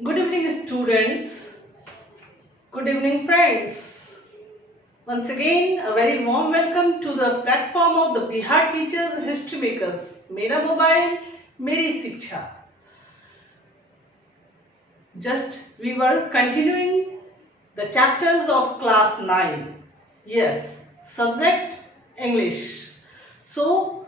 Good evening, students. Good evening, friends. Once again, a very warm welcome to the platform of the Bihar Teachers History Makers. मेरा mobile मेरी शिक्षा. Just we were continuing the chapters of class 9. Yes, subject English. So,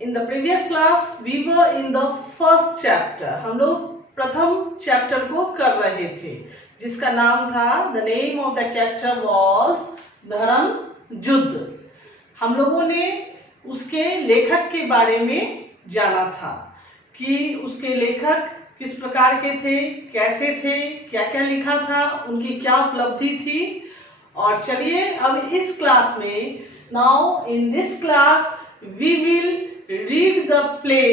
in the previous class, we were in the first chapter. हम लोग प्रथम chapter को कर रहे थे जिसका नाम था the name of the chapter was धर्म युद्ध. हम लोगों ने उसके लेखक के बारे में जाना था कि उसके लेखक किस प्रकार के थे, कैसे थे, क्या क्या लिखा था, उनकी क्या उपलब्धि थी. और चलिए अब इस क्लास में, now in this class we will read the play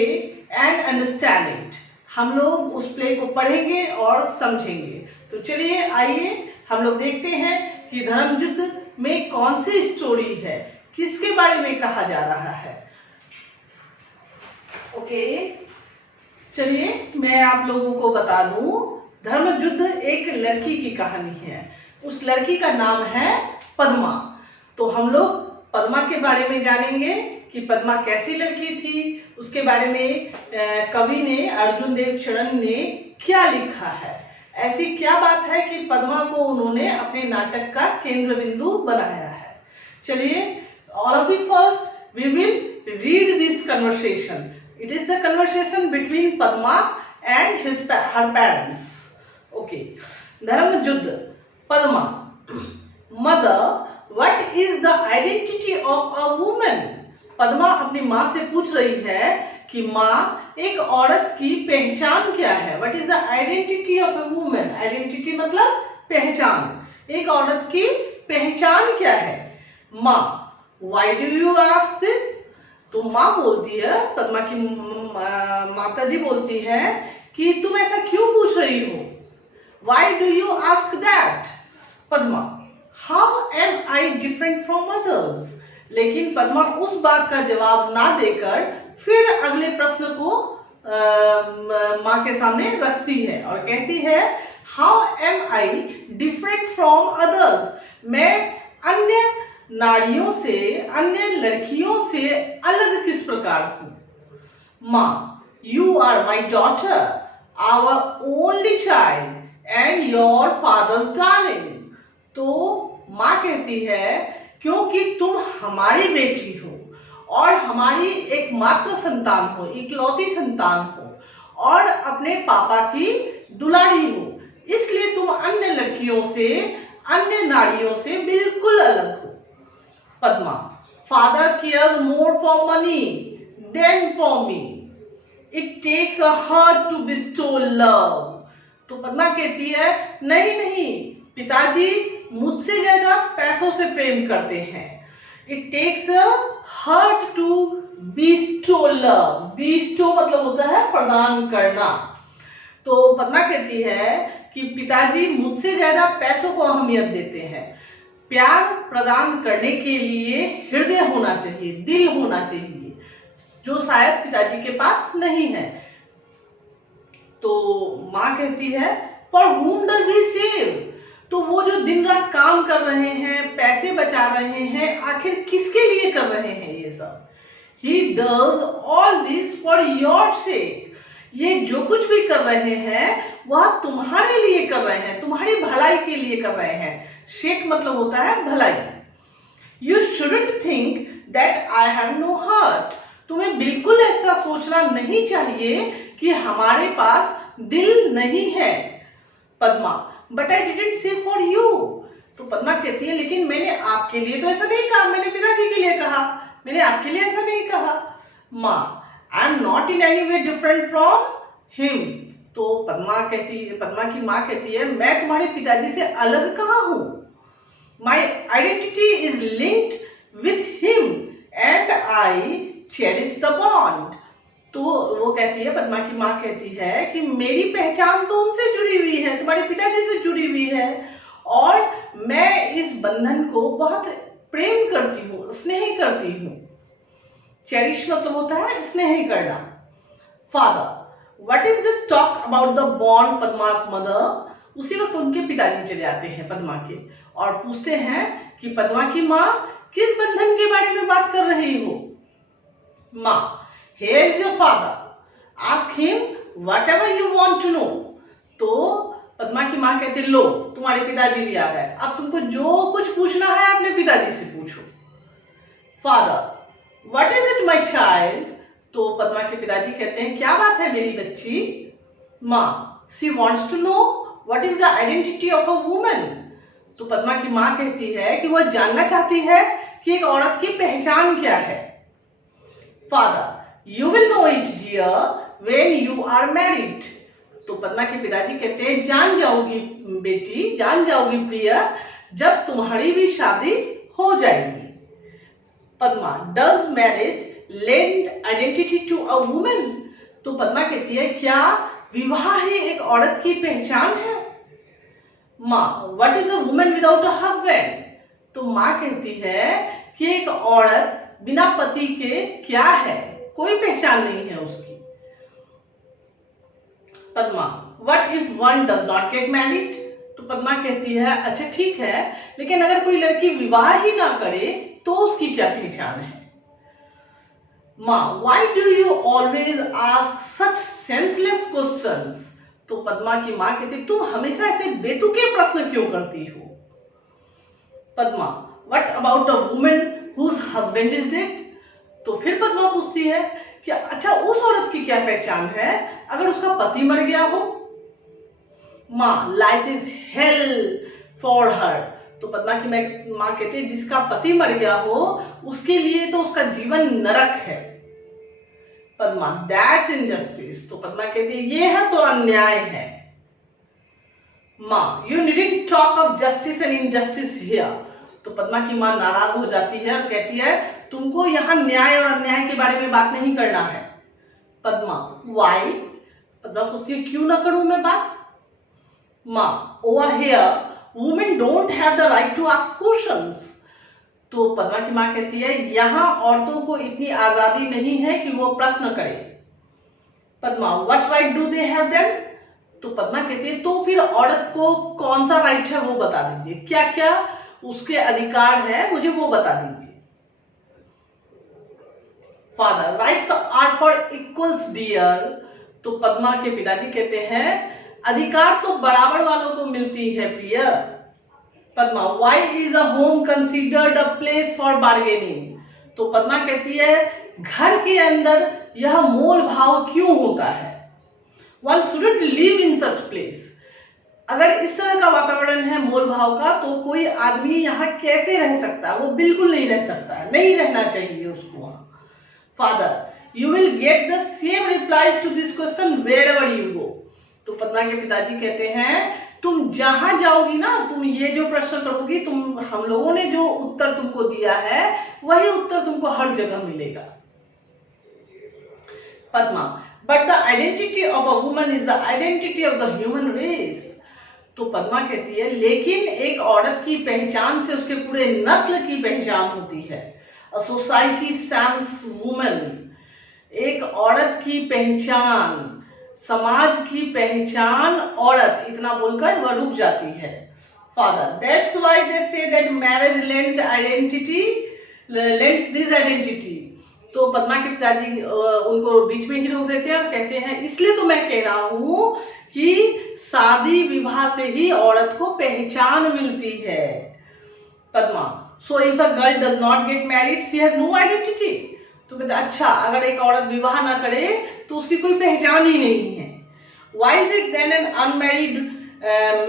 and understand it. हम लोग उस प्ले को पढ़ेंगे और समझेंगे. तो चलिए आइए हम लोग देखते हैं कि धर्म युद्ध में कौन सी स्टोरी है, किसके बारे में कहा जा रहा है. ओके, चलिए मैं आप लोगों को बता दूं, धर्म युद्ध एक लड़की की कहानी है. उस लड़की का नाम है पद्मा. तो हम लोग पद्मा के बारे में जानेंगे कि पद्मा कैसी लड़की थी, उसके बारे में कवि ने, अर्जुन देव चरण ने क्या लिखा है. ऐसी क्या बात है कि पद्मा को उन्होंने अपने नाटक का केंद्र बिंदु बनाया है. चलिए, all of the first we will read this conversation. It is the conversation between Padma and her parents. Okay, धर्म युद्ध. Padma, mother, what is the identity of a woman. Padma अपनी माँ से पूछ रही है कि माँ, एक औरत की पहचान क्या है. What is the identity of a woman. Identity मतलब पहचान. एक औरत की पहचान क्या है. माँ, why do you ask this. तो माँ बोलती है, पद्मा की माता जी बोलती है कि तुम ऐसा क्यों पूछ रही हो. Why do you ask that. Padma, how am I different from others. लेकिन पद्मा उस बात का जवाब ना देकर फिर अगले प्रश्न को माँ के सामने रखती है और कहती है, how am I different from others. मैं अन्य नारियों से, अन्य लड़कियों से अलग किस प्रकार हूँ. माँ, you are my daughter, our only child and your father's darling. तो माँ कहती है, क्योंकि तुम हमारी बेटी हो और हमारी एकमात्र संतान हो, इकलौती संतान हो और अपने पापा की दुलारी हो, इसलिए तुम अन्य लड़कियों से, अन्य नारियों से बिल्कुल अलग हो. Padma, father cares more for money than for me. It takes a heart to bestow love. तो पद्मा कहती है, नहीं नहीं, पिताजी मुझसे ज्यादा पैसों से प्रेम करते हैं. It takes a heart to bestow love. Bestow मतलब होता है प्रदान करना. तो पद्मा कहती है कि पिताजी मुझसे ज्यादा पैसों को अहमियत देते हैं. प्यार प्रदान करने के लिए हृदय होना चाहिए, दिल होना चाहिए, जो शायद पिताजी के पास नहीं है. तो माँ कहती है, for whom does he save. तो वो जो दिन रात काम कर रहे हैं, पैसे बचा रहे हैं, आखिर किसके लिए कर रहे हैं ये सब. He does all this for your sake. ये जो कुछ भी कर रहे हैं वह तुम्हारे लिए कर रहे हैं, तुम्हारी भलाई के लिए कर रहे हैं. शेक मतलब होता है भलाई. You shouldn't think that I have no heart. तुम्हें बिल्कुल ऐसा सोचना नहीं चाहिए कि हमारे पास दिल नहीं है. Padma, but I didn't say for you. तो पद्मा कहती है, लेकिन मैंने आपके लिए तो ऐसा नहीं कहा, मैंने पिताजी के लिए कहा, मैंने आपके लिए ऐसा नहीं कहा. माँ, I am not in any way different from him. तो पद्मा की माँ कहती है, मैं तुम्हारे पिताजी से अलग कहाँ हूँ. My identity is linked with him and I cherish the bond. तो वो कहती है, पद्मा की माँ कहती है कि मेरी पहचान तो उनसे जुड़ी हुई है, तुम्हारे पिताजी से जुड़ी हुई है, और मैं इस बंधन को बहुत प्रेम करती हूँ, स्नेह करती हूँ. चेरिश मतलब होता है स्नेह करना. Father, what is this talk about the bond पद्मास मदर। उसी वक्त उनके पिताजी चले आते हैं पद्मा के और पूछते हैं कि पद्मा की माँ किस बंधन के बारे में बात कर रही हो। माँ, here is your father, ask him whatever you want to know। तो पद्मा की माँ कहते लो तुम्हारे पिताजी भी आ गए, अब तुमको जो कुछ पूछना है अपने पिताजी से पूछो। Father, what is it my child. तो पद्मा के पिताजी कहते हैं क्या बात है मेरी बच्ची। माँ, she wants to know what is the identity of a woman. तो पद्मा की माँ कहती है कि वह जानना चाहती है कि एक औरत की पहचान क्या है। Father, you will know it dear when you are married. तो पद्मा के पिताजी कहते हैं जान जाओगी बेटी, जान जाओगी प्रिय, जब तुम्हारी भी शादी हो जाएगी। Padma, does marriage lend identity to a woman. तो पद्मा कहती है क्या विवाह ही एक औरत की पहचान है। माँ, what is a woman without a husband. तो माँ कहती है कि एक औरत बिना पति के क्या है, कोई पहचान नहीं है उसकी। Padma, what if one does not get married. तो पद्मा कहती है अच्छा ठीक है, लेकिन अगर कोई लड़की विवाह ही ना करे तो उसकी क्या पहचान है। माँ, why do you always ask such senseless questions. तो पद्मा की माँ कहती तुम हमेशा ऐसे बेतुके प्रश्न क्यों करती हो। Padma, what about a woman whose husband is dead. तो फिर पद्मा पूछती है कि अच्छा उस औरत की क्या पहचान है अगर उसका पति मर गया हो। माँ, life is hello for her. तो पद्मा की माँ कहती है जिसका पति मर गया हो उसके लिए तो उसका जीवन नरक है। Padma, that's injustice. तो पद्मा कहती है ये है तो अन्याय है। माँ, you needn't talk of justice and injustice here. तो पद्मा की माँ नाराज हो जाती है और कहती है तुमको यहाँ न्याय और अन्याय के बारे में बात नहीं करना है। पद्मा, व्हाई। पद्मा पूछती है क्यों ना करूं मैं बात। माँ, over here women don't have the right to ask questions. तो पद्मा की माँ कहती है यहाँ औरतों को इतनी आजादी नहीं है कि वो प्रश्न करे। Padma, what right do they have then. तो पद्मा कहती है तो फिर औरत को कौन सा राइट है वो बता दीजिए, क्या क्या उसके अधिकार है मुझे वो बता दीजिए। Father, rights are for equals dear. तो पद्मा के पिताजी कहते हैं अधिकार तो बराबर वालों को मिलती है प्रिय। Padma, why is a home considered a place for bargaining. तो पद्मा कहती है घर के अंदर यह मोल भाव क्यों होता है। One shouldn't live in such place. अगर इस तरह का वातावरण है मोल भाव का तो कोई आदमी यहाँ कैसे रह सकता है, वो बिल्कुल नहीं रह सकता है, नहीं रहना चाहिए उसको वहां। Father, you will get the same replies to this question wherever you go. तो पद्मा के पिताजी कहते हैं तुम जहां जाओगी ना, तुम ये जो प्रश्न करोगी, तुम हम लोगों ने जो उत्तर तुमको दिया है वही उत्तर तुमको हर जगह मिलेगा। Padma, but the identity of a woman is the identity of the human race. तो पद्मा कहती है लेकिन एक औरत की पहचान से उसके पूरे नस्ल की पहचान होती है। A society stands woman. एक औरत की पहचान, समाज की पहचान औरत, इतना बोलकर वह रुक जाती है। Father, that's why they say that marriage lends identity, lends this identity. तो पद्मा के पिताजी उनको बीच में ही रोक देते हैं और कहते हैं इसलिए तो मैं कह रहा हूं कि शादी विवाह से ही औरत को पहचान मिलती है। Padma, so if a girl does not get married she has no identity. तो कहते अच्छा अगर एक औरत विवाह ना करे तो उसकी कोई पहचान ही नहीं है। Why is it then an unmarried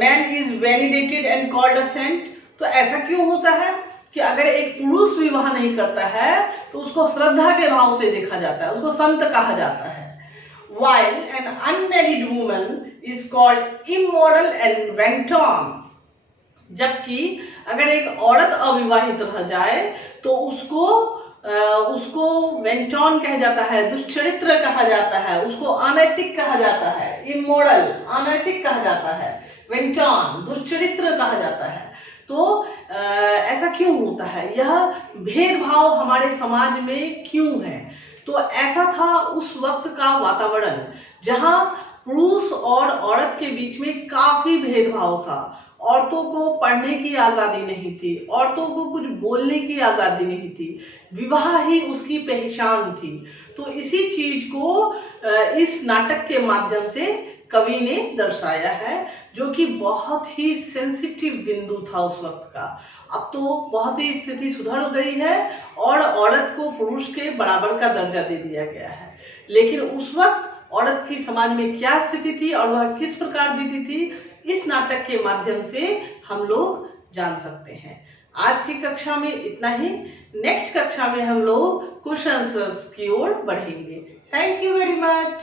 man is validated and called a saint. तो ऐसा क्यों होता है कि अगर एक पुरुष विवाह नहीं करता है तो उसको श्रद्धा के भाव से देखा जाता है, उसको संत कहा जाता है। While an unmarried woman is called immoral and wanton। जबकि अगर एक औरत अविवाहित रह जाए तो उसको वेंटॉन कहा जाता है, दुष्चरित्र कहा जाता है, उसको अनैतिक कहा जाता है। इमोरल अनैतिक कहा जाता है, वेंटॉन दुष्चरित्र कहा जाता है। तो ऐसा क्यों होता है, यह भेदभाव हमारे समाज में क्यों है। तो ऐसा था उस वक्त का वातावरण, जहां पुरुष और औरत के बीच में काफी भेदभाव था। औरतों को पढ़ने की आजादी नहीं थी, औरतों को कुछ बोलने की आजादी नहीं थी, विवाह ही उसकी पहचान थी। तो इसी चीज को इस नाटक के माध्यम से कवि ने दर्शाया है, जो कि बहुत ही सेंसिटिव बिंदु था उस वक्त का। अब तो बहुत ही स्थिति सुधर गई है और औरत को पुरुष के बराबर का दर्जा दे दिया गया है, लेकिन उस वक्त औरत की समाज में क्या स्थिति थी और वह किस प्रकार जीती थी, इस नाटक के माध्यम से हम लोग जान सकते हैं। आज की कक्षा में इतना ही। नेक्स्ट कक्षा में हम लोग क्वेश्चन आंसर्स की ओर बढ़ेंगे। Thank you very much.